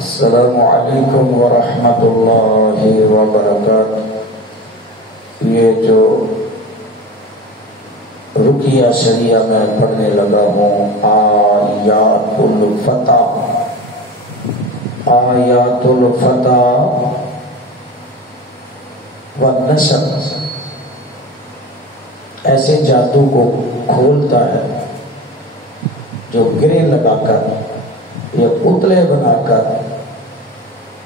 अस्सलामुअलैकुम वरहमतुल्लाहि वबरकातुहू। ये जो रुकिया शरिया में पढ़ने लगा हूँ, आयातुल फतह व नशर, ऐसे जादू को खोलता है जो गिरे लगाकर या पुतले बनाकर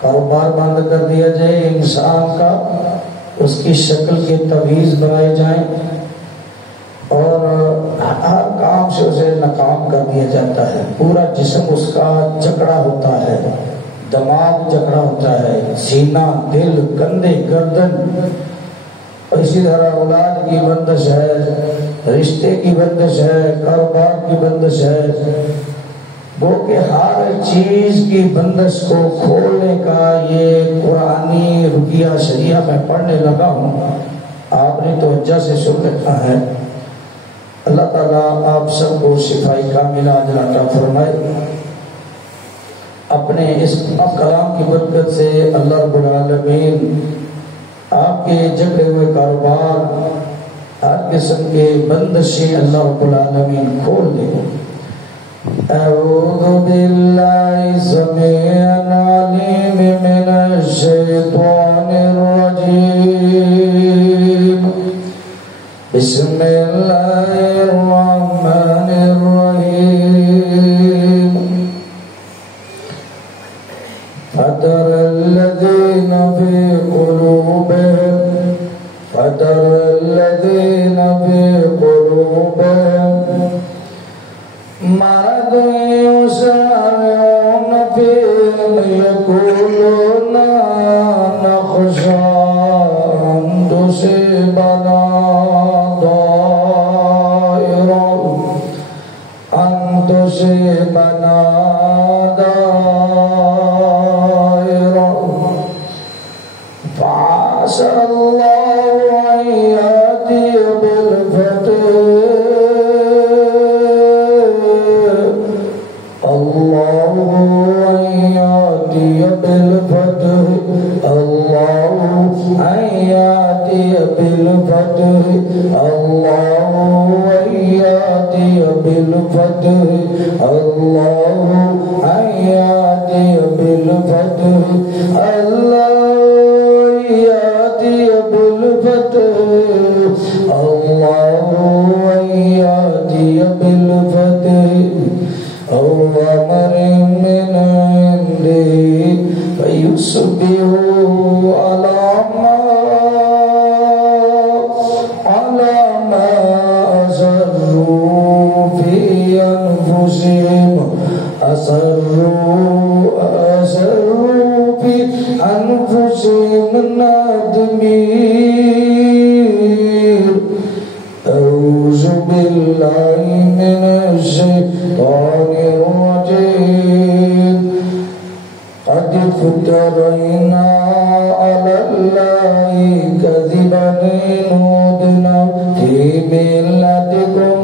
कारोबार बंद कर दिया जाए इंसान का, उसकी शक्ल के तवीज़ बनाए जाएं और हर काम से उसे नाकाम कर दिया जाता है। पूरा जिस्म उसका जकड़ा होता है, दिमाग जकड़ा होता है, सीना, दिल, कंधे, गर्दन, और इसी तरह औलाद की बंदिश है, रिश्ते की बंदिश है, कारोबार की बंदिश है। वो के हर चीज की बंदिश को खोलने का ये कुरानी रुकिया शरिया में पढ़ने लगा हूँ। आपने तो अच्छा से सुन रखा है। अल्लाह ताला आप सबको शिफाई कामिला अजर अता फरमाए। अपने इस कलाम की बरकत से अल्लाह रब्बुल आलमीन आपके जकड़े हुए कारोबार, हर किस्म के बंदिशें अल्लाह रब्बुल आलमीन खोल दे। अऊज़ु बिल्लाहि समीअल अलीम मिनश शैतानिर रजीम। बिस्मिल्लाहिर रहमानिर रहीम। फतरल्लज़ीना फ़ी क़ुलूबिहिम मरदुन युसारिऊना फ़ीहिम यक़ूलूना नख़शा अन तुसीबना दाइरा फ़अस्अलुल्लाह अन यातिया बिल फ़तह। अल्लाहु अन यातिया बिल फ़तह। अल्लाहु अन यातिया बिल फ़तह। अल्लाहु अन यातिया बिल फ़तह। अल्लाहु अन यातिया बिल फ़तह। अल्लाहु यातिया बिल फ़तह। अल्लाहु अन यातिया बिल फ़तह। औ अमरिन मिन इंदिही फयुस्बिहू अला मा असर्रू फी अनफुसिहिम नादिमीन। औज़ु बिल्लाहि मिनश शैतानिर रजीम। क़द इफ़्तरैना अलल्लाहि कज़िबन इन उदना फ़ी मिल्लतिकुम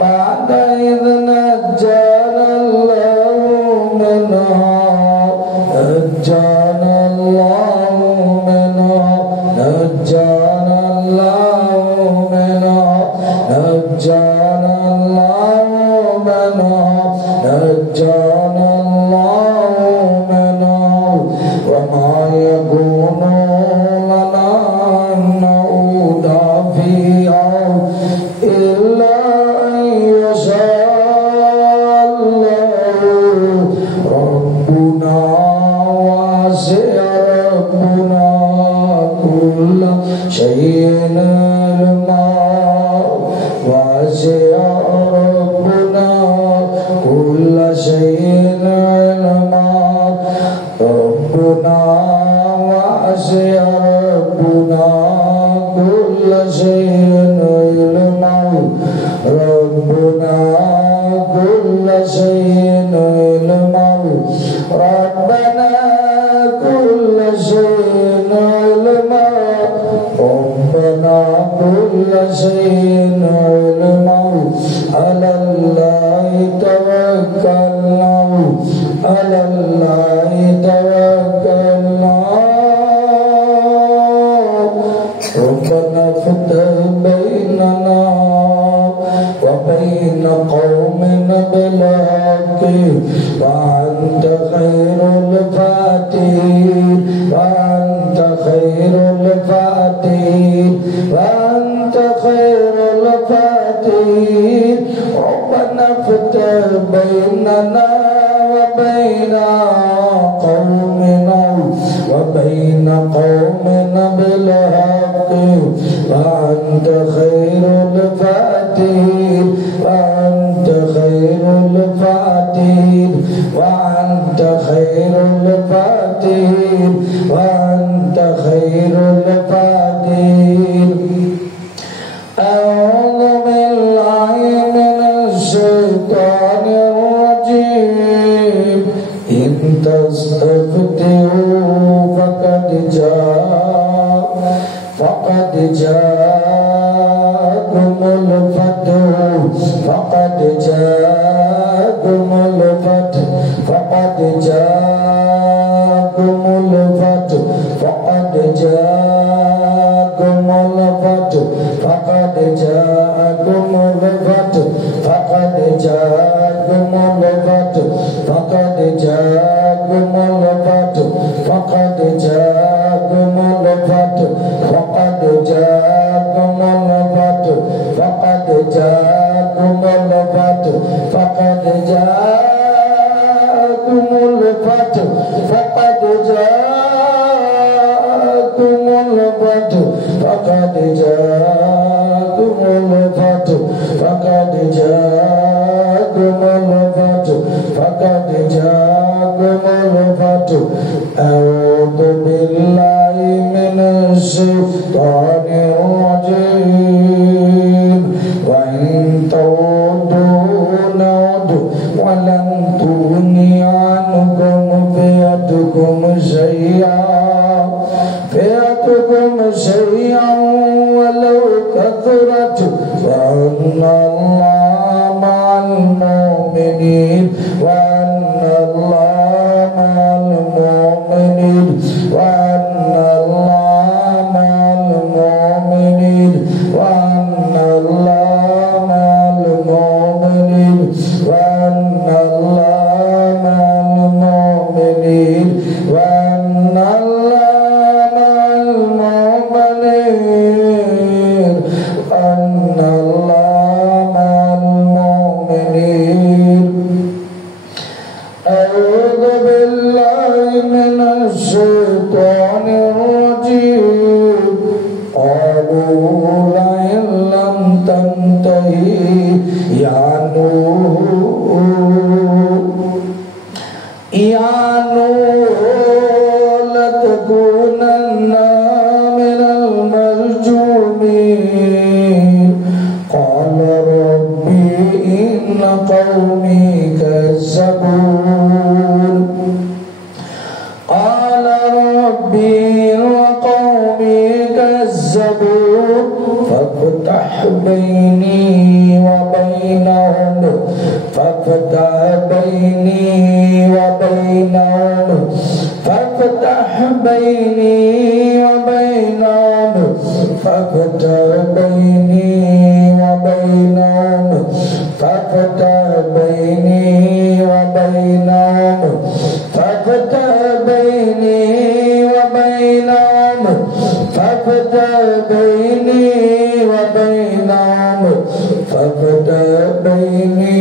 बअद इज़ नज्जाना अल्लाहु मिनहा। नज्जाना अल्लाहु मिनहा। नज्जाना अल्लाहु मिनहा। नज्जाना अल्लाहु मिनहा। नज्जाना अल्लाहु मिनहा। वमा यकूनु लना अन नऊदा फ़ीहा इल्ला अन यशा अल्लाहु रब्बुना वासिअ रब्बुना कुल्ल शैइन इल्मा। वासिअ रब्बुना कुल्ल शैइन इल्मा। रब्बुना वासिअ रब्बुना कुल्ल शैइन इल्मा। रब्बुना कुल्ल शैइन इल्मा। रब्बना कुल्ल शैइन इल्मा। रब्बना कुल्ल शैइन इल्मा। अलल्लाहि तवक्कलना بالحق وأنت خير الفاتحين وأنت خير الفاتحين وأنت خير الفاتحين ربنا افتح بيننا وبين قومنا بالحق وأنت خير الفاتحين وأنت خير الفاتحين وأنت خير الفاتحين وأنت خير الفاتحين أعوذ بالله من الشيطان الرجيم إن تستفتحوا فقد جاءكم الفتح فقد جاءكم الفتح فقد جاءكم الفتح فقد جاءكم الفتح فقد جاءكم الفتح فقد جاءكم الفتح فقد جاءكم الفتح فقد جاءكم الفتح فقد جاءكم الفتح فقد جاءكم الفتح فقد جاءكم الفتح فقد جاءكم الفتح فقد جاءكم الفتح فقد جاءكم الفتح فقد جاءكم الفتح أعوذ بالله من الشيطان الرجيم وإن تعودوا نعد ولن تغني عنكم فئتكم شيئا ولو كثرت وأن الله مع المؤمنين وأن الله مع المؤمنين وأن الله مع المؤمنين وأن الله مع المؤمنين وأن الله مع المؤمنين وأن الله مع المؤمنين وأن الله مع المؤمنين أعوذ بالله من الشيطان الرجيم قالوا لئن لم تنتهي يا نوح لتكونن من المرجومين قال ربي إن قومي كذبون قال ربي وقومي كذبون فافتح بيني وبينهم فافتح بيني وبينهم فافتح بيني وبينهم فافتح بيني وبينهم فافتح بيني وبينهم فافتح بيني وبينهم فافتح بيني وبينهم فافتح بيني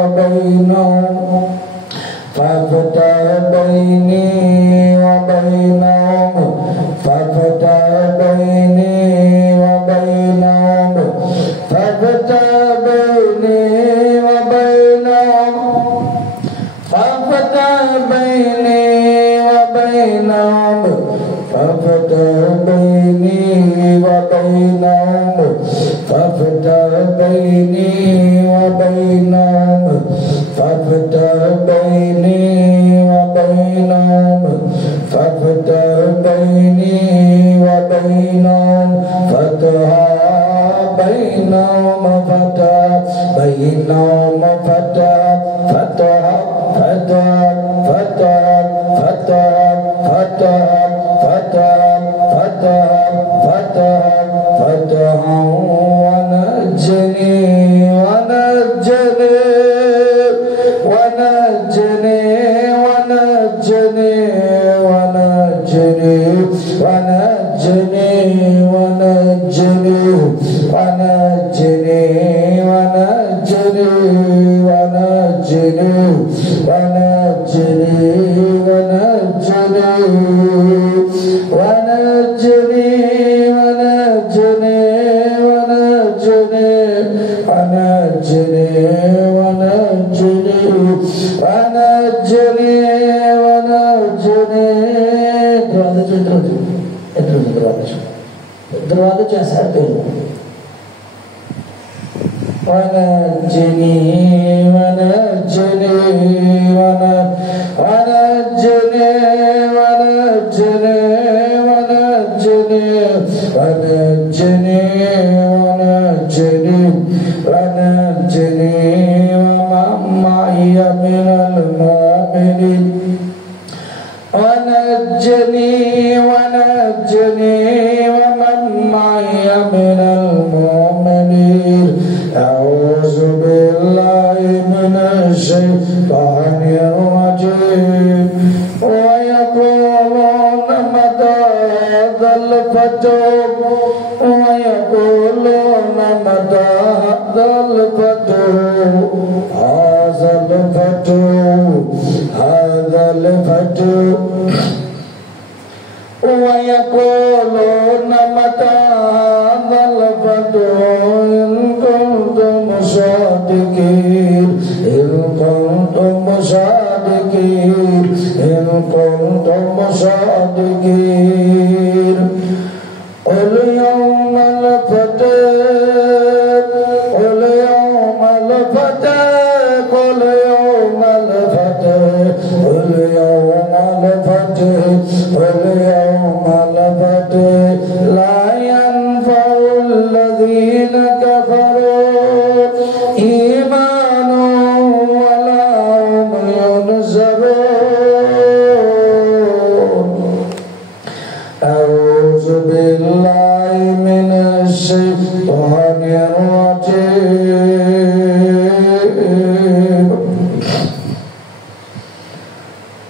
وبينهم فافتح بيني وبينهم فافتح بيني وبينهم فافتح بيني وبينهم فافتح بيني وبينهم فافتح بيني وبينهم فافتح بيني وبينهم فافتح بيني وبينهم فافتح بيني وبينهم فتحا بينهم فتح بينهم فتح فتح فتح فتح فتح فتح فتح فتح दरवाजे जैसा वनज्जनी वनज्जनी वनज्जनी वनज्जनी वनज्जनी वनज्जनी वनज्जनी वनज्जनी वमम्माइया मिनल मुमिनीन वनज्जनी वनज्जनी वमम्माइया मिनल मुमिनीन अऊज़ु बिल्लाहि मिनश शैतानिर रजीम वयक़ूलून मता हाज़ल फ़तह वयक़ूलून मता हाज़ल फ़तह हाज़ल फ़तह वयक़ूलून मता हाज़ल फ़तह इन कुन्तुम सादिक़ीन इन कुन्तुम सादिक़ीन इन कुन्तुम सादिक़ीन क़ुल यौमल फ़तह क़ुल यौमल फ़तह क़ुल यौमल फ़तह क़ुल यौमल फ़तह क़ुल यौमल फ़तह ला यनफ़उल लज़ीन कफ़रू ईमानुहुम वला हुम युहज़रून अऊज़ु बिल्लाहि मिनश शैतानिर रजीम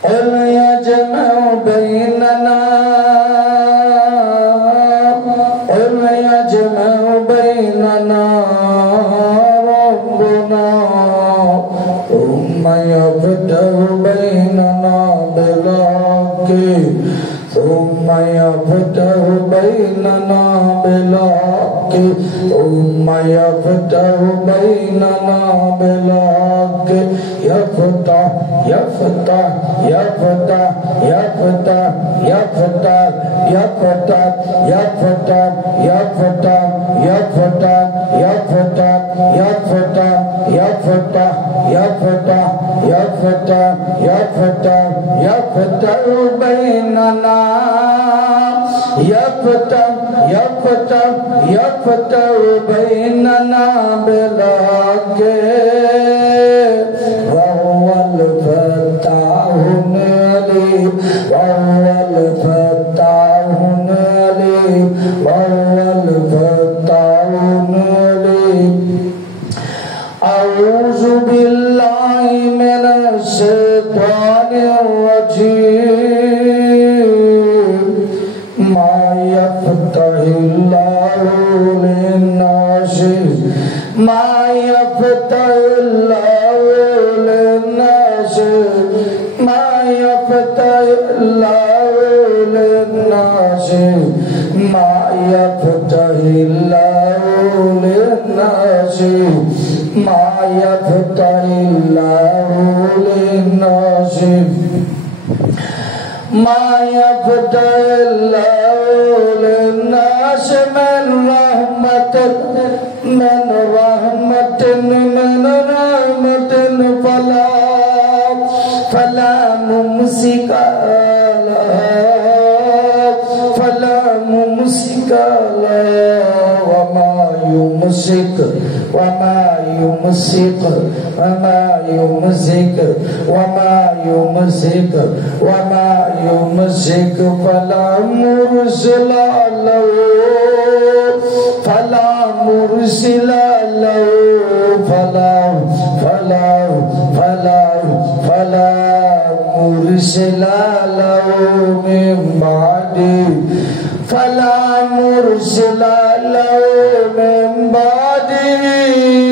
क़ुल यजमअु बैनना क़ुल यजमअु बैनना रब्बुना थुम्मा यफ़्तहु बैनना बिल हक़्क़ि थुम्मा यफ़्तहु बैनना बिल हक़्क़ि थुम्मा यफ़्तहु बैनना बिल हक़्क़ि यफ़्तह यफ़्तह यफ़्तह यफ़्तह यफ़्तह यफ़्तह यफ़्तह यफ़्तह यफ़्तह यफ़्तह यफ़्तह यफ़्तह यफ़्तह यफ़्तह यफ़्तह यफ़्तह बैनना यफ़्तह यफ़्तह यफ़्तह बैनना बिल हक़्क़ि वहुवल फ़त्ताहुल अलीम वहुवल फ़त्ताहुल अलीम वहुवल फ़त्ताहुल अलीम अऊज़ु बिल्लाहि मिनश शैतानिर रजीम मा यफ़्तहिल्लाहु लिन्नासि मा यफ़्तहिल्लाहु लिन्नासि मा यफ़्तहिल्लाहु लिन्नासि मा यफ़्तहिल्लाहु लिन्नासि मा यफ़्तहिल्लाहु लिन्नासि मा यफ़्तहिल्लाहु लिन्नासि मिन रहमतिन फला मुमसिका लहा वमा युमसिक फला मुरसिला लहू फला मुरसिला लहू फला मुरसिला लहू मिन बादी फला मुरसिला लहू मिन बादी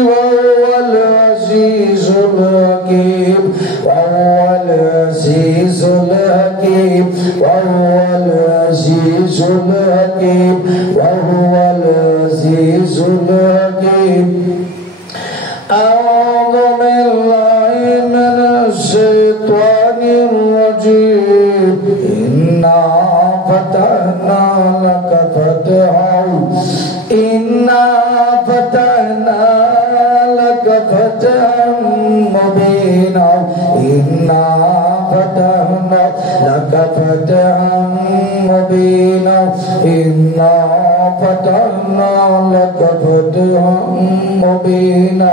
वहुवल अज़ीज़ुल हकीम हकीम वहुवल अज़ीज़ुल हकीम वहुवल अज़ीज़ुल हकीम वहुवल अज़ीज़ुल हकीम अऊज़ु बिल्लाहि मिनश शैतानिर रजीम इन्ना फतहना लक फतहन इन्ना फतहना लक फतहन मुबीना इन्ना फतहना लक फतहन मुबीना इन्ना फतहना लक फतहन मुबीना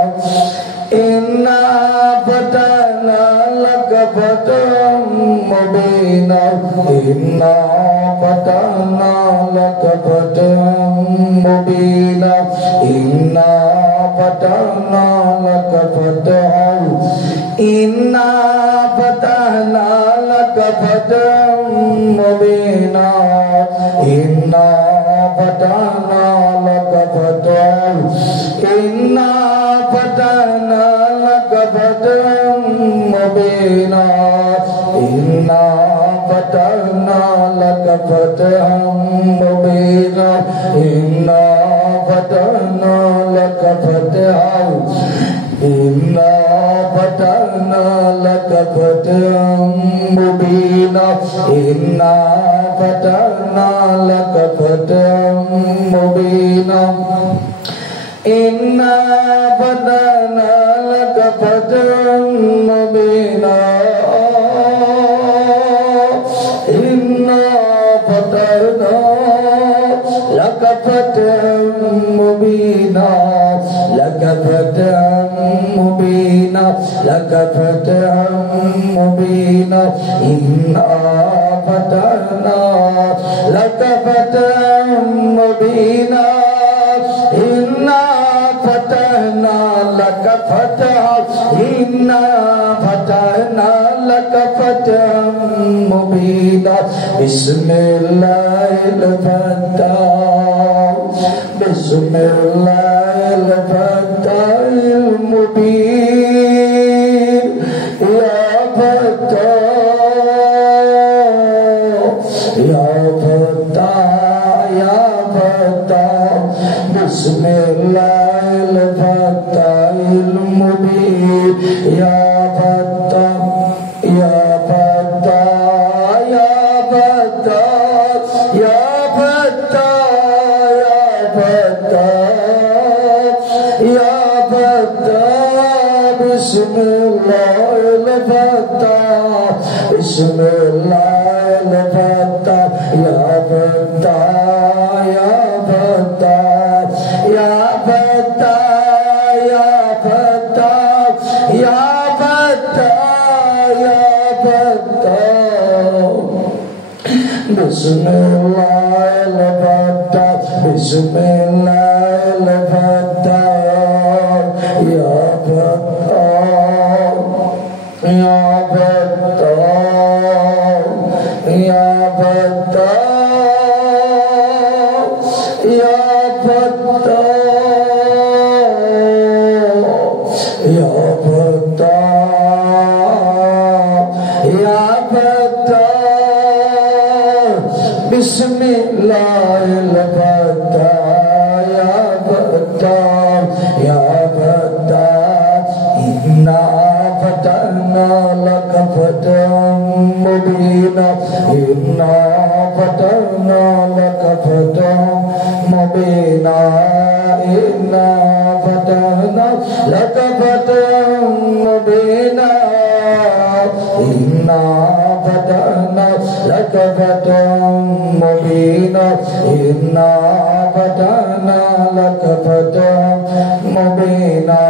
इन्ना फतहना लक फतहन मुबीना इन्ना फतहना लक फतहन मुबीना इन्ना फतहना लक फतहन इन्ना फतहना लक फतहन मुबीना इन्ना फतहना लक फतहन इन्ना फतहना लक फतहन मुबीना इन्ना फतहना लक फतहन मुबीना इन्ना फतहना लक फतहन इन्ना फतहना लक फतहन मुबीना इन्ना फतहना लक फतहन मुबीना इन्ना फतहना लक फतहन मुबीना इन्ना फतहना लक फतहन मुबीना लक फतहन मुबीना लक फतहन मुबीना इन्ना फतहना लक फतहन मुबीना इन्ना फतहना लक फतहन इन्ना फतहना लक फतहन मुबीना बिस्मिल्लाहिल फत्ताह बिस्मिल्लाहिल फत्ताहिल मुबीन या फत्ताह या फत्ताह या फत्ताह बिस्मिल्लाहिल फत्ताहिल मुबीन या फत्ताह या फत्ताह या फत्ताह या फत्ताह या फत्ताह बिस्मिल्लाहिल फत्ताह बिस्मिल्लाहिल फत्ताह या फत्ताह या फत्ताह या फत्ताह या फत्ताह या फत्ताह या फत्ताह बिस्मिल्लाहिल फत्ताह बिस्मिल्लाहिल फत्ताह या फत्ताह या फत्ताह या फत्ताह या फत्ताह या फत्ताह या फत्ताह बिस्मिल्लाहिल फत्ताह या फत्ताह या फत्ताह इन्ना फतहना लक फतहन मुबीना इन्ना फतहना लक फतहन मुबीना इन्ना फतहना लक फतहन मुबीना इन्ना फतहना लक फतहन मुबीना इन्ना फतहना लक फतहन मुबीना